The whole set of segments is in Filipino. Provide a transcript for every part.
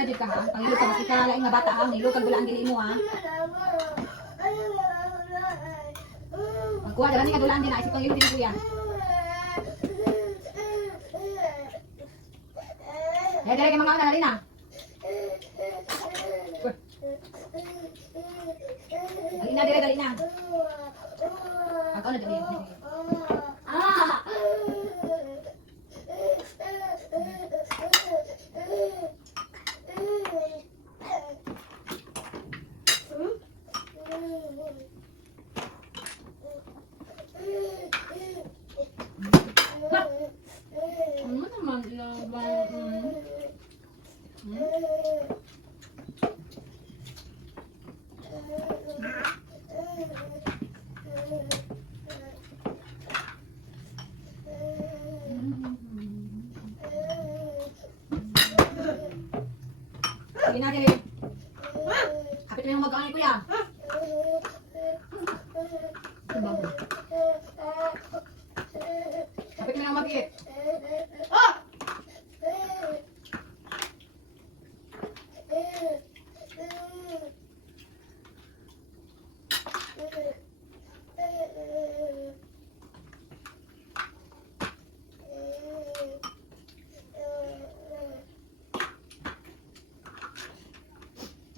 na dito ha. Ang ilo ka, mas ikalaing nga bata ha. Ang ilo kang dulaan dili mo ha. Magkuha, dala ni nga dulaan din ha. Isip kang ilo din kuya. Dali kay mga na na. Dali na, dali na. Ako na dali. Ah! Ano naman ilaban? Sige na, dali. Kapit mo yung mag-ano ni kuya. Kapit mo yung mag-iit.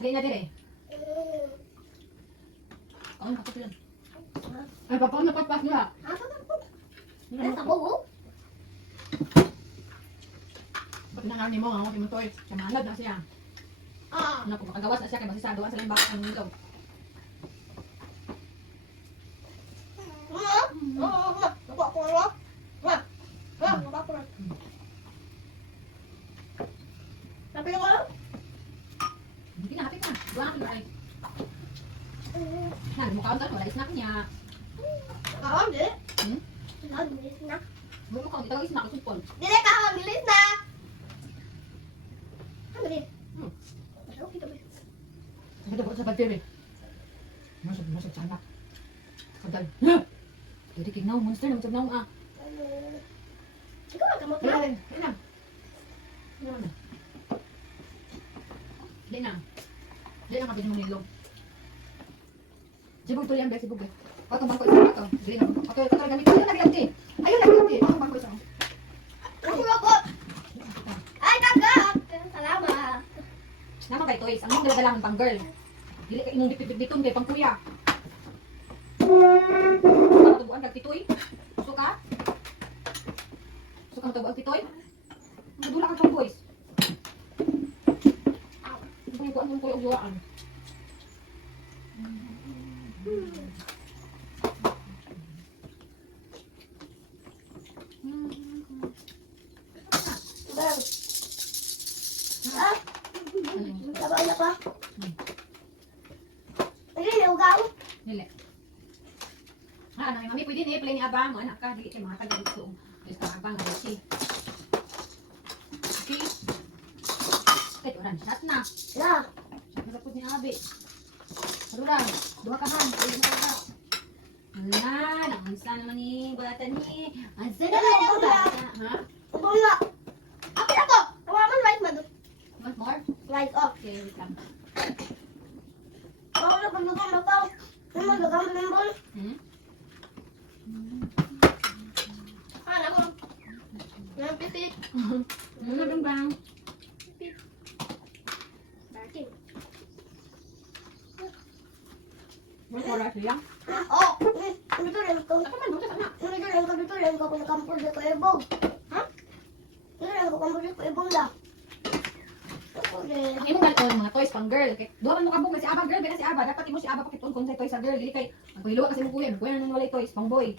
Sige na, dali. Ay, kapit yun. Ay, papang napagpas niya. Ano sa buo? Ba't nangarni mo, ang mo toy. Kamanad na siya. Ano, kung makagawas na siya, kaya masisagawa sila yung bakit ang nilo. Hindi na, hapit na. Buwan natin ba ay. Yan, mukha ang talo, wala snack niya. Buwan mo ka, hindi talaga snack, supon. Ito po sa battery. Masag sana. Kadal. Jadi kinaw, monster na, masag na ah. Yan, yan na. Yan na. Di na. Di na kapit mo nilong. Sibog to yan, be, sibog be. Patong bangko isa, patong. Di na. Patong, patong gamit. Ayun na, bilagdi. Ayun na, bilagdi. Patong bangko isa. Nama kay toys. Ang mong daladalangan pang girl. Dili kay inong dipit-diton kay pang kuya. Suka tubuan kag titoy. Suka. Suka tubuan titoy. Madula ka pang boys. Ang kuan mong kuya uwaan. Dili. Ah, ano, mami pwede ni play ni abang, anak ka, dili kay mga taga dito. Is ka abang nga si. Okay. Kay oran shot na. Shot na pud ni abi. Aduran, duha ka han, pwede mo ka. Ala, naunsa naman ni bata ni. Ansa na mo bata, ha? What more? Okay, wait lang. Hmm? Ano bang bang? May oras lang. Ang imong galon mga toys pang girl. Kay duha man mo kabog si Aba girl, bigla si Aba dapat imo si Aba pakiton kun sa toys sa girl dili kay magpahilo kasi mo kuya, kuya nang walay toys pang boy.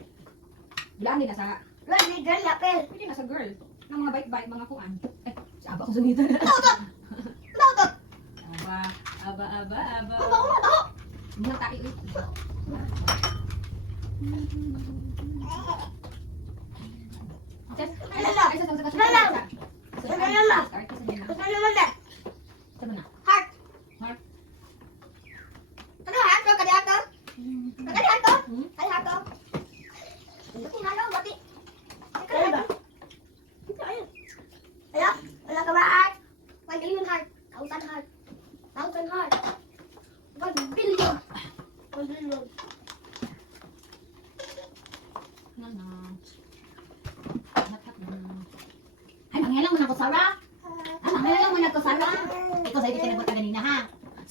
Bilang nila sa pwede na sa girl. Ng mga bite-bite mga kuan. Eh, si Aba kung sungitan. Aba. Hindi lang tayo.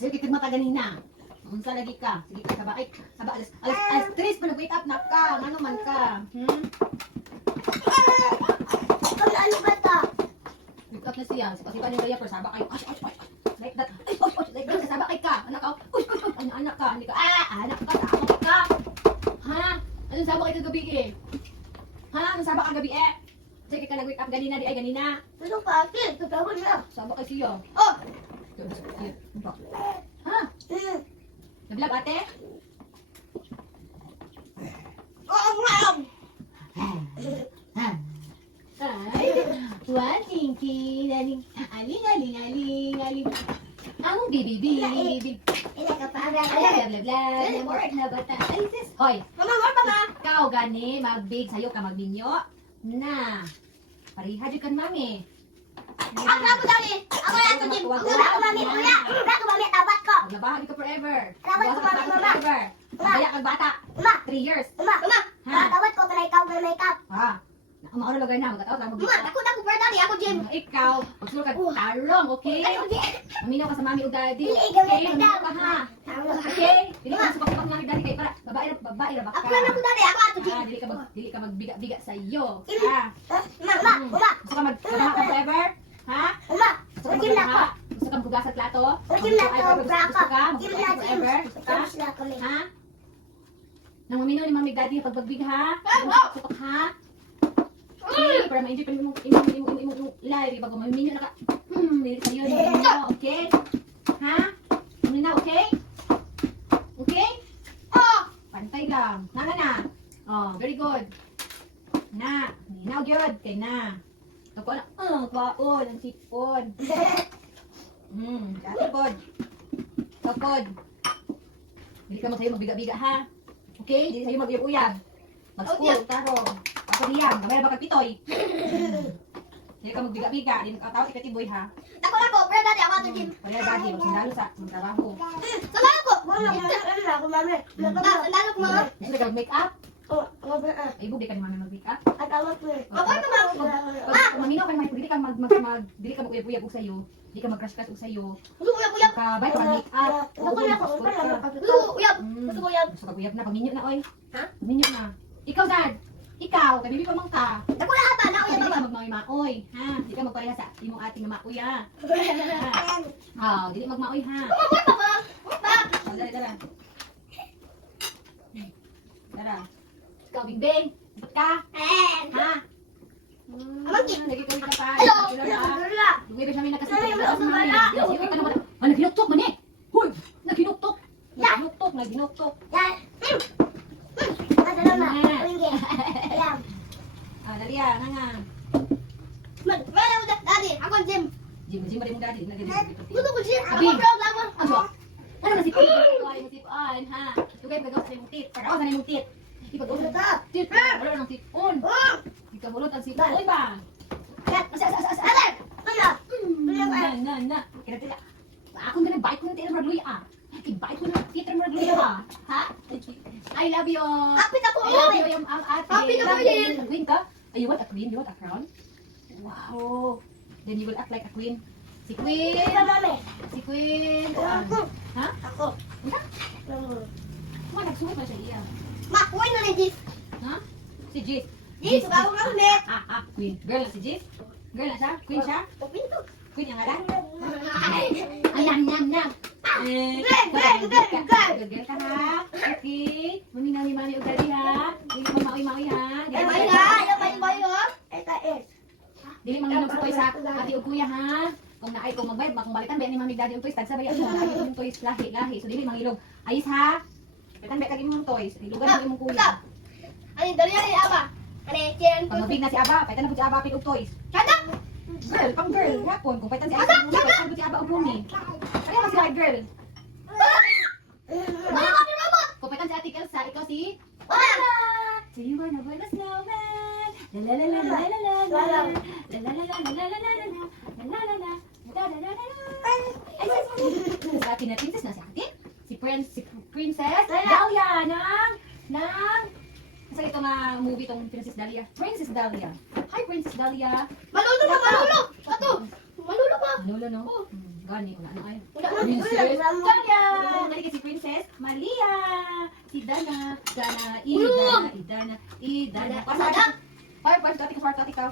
Sige, kitid mata ganina. Unsa lagi ka? Sige ka, alas 3 pa nag-wake up na ka. Ano man ka? Ano ba ito? Wake up na siya. Kasi pa niya diaper, sabak kayo. Ay. Like that. Ay, like that. Sabak kay ka. Anak ka. Uy. Anak ka. Hindi ka. Anak ka. Sabak ka. Ha? Anong sabak kay kagabi eh? Ha? Anong sabak kagabi eh? Sige ka nag-wake up ganina di ay ganina. Ano pa? Akin, tutawag na. Sabak kay siya. Oh! Ha? Naglag ate? Oo, ma'am! Ay, one tinky, aling. Ang bibi. Ila ka pa, bla, Blah, na bata. Ay, sis. Hoy, Mama! ikaw gani, magbig sayo ka magminyo. Na. Pariha di kan mami. Ako na po dali! Ako na ito, Jim! Ako mami, kuya! Ako mami, tabat ko! Maglabahan ka forever. Tawad ko, mami, mama. Forever. Kaya kag bata. Uma! 3 years. Uma! Ha? Tawad ko, kanay ikaw, kanay makeup! Ha? Mauro lagay na, magkataot lang Uma! Ako na po, dali! Ako, Jim! Ikaw, magsulog ka tarong, okay? Ano, Jim? Maminaw ka sa mami o daddy. Dili, Okay, gawin ka maminaw daw. ka ha. Okay? Dili ka supak-supak mami daddy kay para babae ra ba ka? Ako na po, dali! Ako ato, Jim! Dili ka magbiga-biga sa iyo. Dili. Ha? Uma! Gusto ka maglabahan ka forever? Ha? Uma! Gusto ka Jim na ako! maglabahan? Gusto ka maghugas sa plato? Jim na ako! Gusto ka? Jim Maghugas na, ka Jim! forever? Gusto ka? Tapos na kami. Ha? Nang maminaw ni mami daddy pag bagbig ha? Supak ha? Okay, para ma-enjoy pa yung live bago maminyo na ka. Dili sa iyo, okay? Ha? Ano na, okay? Okay? Oh! Pantay lang. Na. Oh, very good. Na. Now good. Kay na. Ako na. Kwaon. Ang sipon. Sipon. Kapod. Dili ka sa'yo magbiga-biga, ha? Okay? Dili sa'yo mag-uyab-uyab. Mag-school, tarong. Ako diyan. Gamay ba kagpitoy? Dili ka magbiga-biga. Dili ka tawag ikatiboy, ha? Ako na po! Pero dali, ako ato, Jim! Kaya daddy, magsundalo sa trabaho. Sandalo ko! Ako, mami! Sandalo ko, mama! Gusto ka mag-make up? Oh, mami. Ay, bugay ka ni mami mag-make up? At awat ko eh. Ako na, mami! Pag maminaw ka naman, dili ka dili ka mag-uyab-uyab og sayo, dili ka mag-crush-crush og sayo. Uyab! Ka bay ka make up. Ako na ako! Uyab! Gusto ko uyab! Gusto ka uyab na pagminyo na oy. Ha? Minyo na. Ikaw dad. Ikaw, kabibi pa man ka. Ako na ata! Na Dili uyab ka ba? magmaoy-maoy, ha? Dili ka magpareha sa imong ating na maoy ha. Dili magmaoy ha. Kumamor pa ba? Pa! Dara. Dara. Ikaw Bingbing, ba't ka? Ha? Amangki. Lagi ka pa. Hello! Ha? Hello! Luwi ba siya may nakasita? Ay, wala sa wala. Sige ka naman. Naginuktok man eh. Hoy! Naginuktok. Ya. Naginuktok. Yan! Ano naman? Uwingge. Alam. Dali ah, nga. Wala mo daddy. Ako Jim. Jim ba rin mong daddy? Gusto ko Jim. Ako Abi. vlog lamang. Ano? Ano masipon? Ay, masipon, ha? Tugay pa gawin sa imong tit. Para sa imong tit. Ipag-usap ka. Tit. Wala nang sipon. Oh! Ikaw bulot ang sipon. Oy ba? Ate! Ano? Na. Kaya tila. Ako na bite ko na tira magluy ah. Bite ko na tira magluy ah. Ha? I love you. Kapit ako. I love you yung ate. Happy na Love kayo. you. Queen ka? You want a queen? You want a crown? Wow. Then you will act like a queen. Si Queen. Ito mami. Si Queen. Ha? Ako. Mga nagsuot na siya iya. Ma, kuhay na ni Jis. Ha? Si Jis. Jis, bago na ulit. Queen. Girl na si Jis? Girl na siya? Queen siya? Pinto. Queen yung ngalan? Ay, nam. Good girl ka ha? Okay. Maminaw ni mami o daddy ha? Dili mo maoy-maoy ha? Ay, may nga. Ayaw, may yun. Ito is. Dili manginom sa toys ha? Ate o kuya ha? Kung naay kung magbayad, kung balikan ba ni mami daddy yung toys, tagsa ba yan mo? Ayaw yung toys, lahi. So dili mangilog. Ayos ha? Balikan ba kag imong toys? Ilugan mo imong kuya. Ano, dali yan ni Aba. Ano, chiyan ko. Pag mabig na si Aba, paitan na po si Aba pig og toys. Kada! Girl, pang girl, yapon. Kung paitan si Aba, paitan po si Aba og bumi. Kaya mas sila girl. Wala ka ni robot! Kung paitan si Ate Elsa, ikaw si... Wala! Do you wanna build a snowman? La la la la la la la la la la la la la la la la ay, sa atin na princess na si ate. Si Princess Dahlia ng sa ito nga movie tong Princess Dahlia. Princess Dahlia. Hi Princess Dahlia. Malulo na, malulo! Ato! Malulo ba? Lolo, no? Gani, wala na ay. Wala Princess. na. Tanya! Nalika si Princess Malia. Si Dana. Idana. Pasada. Ay, tati ka, tati ka.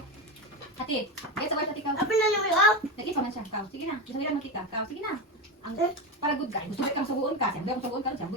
Hati, get sa tati ka. Apil na naman ako. Nag-ipa man siya. Kau, sige na. Gusto nila man kita. Kau, sige na. Ang para good guy. Gusto ka suguon ka. Sabi ako suguon ka. Sabi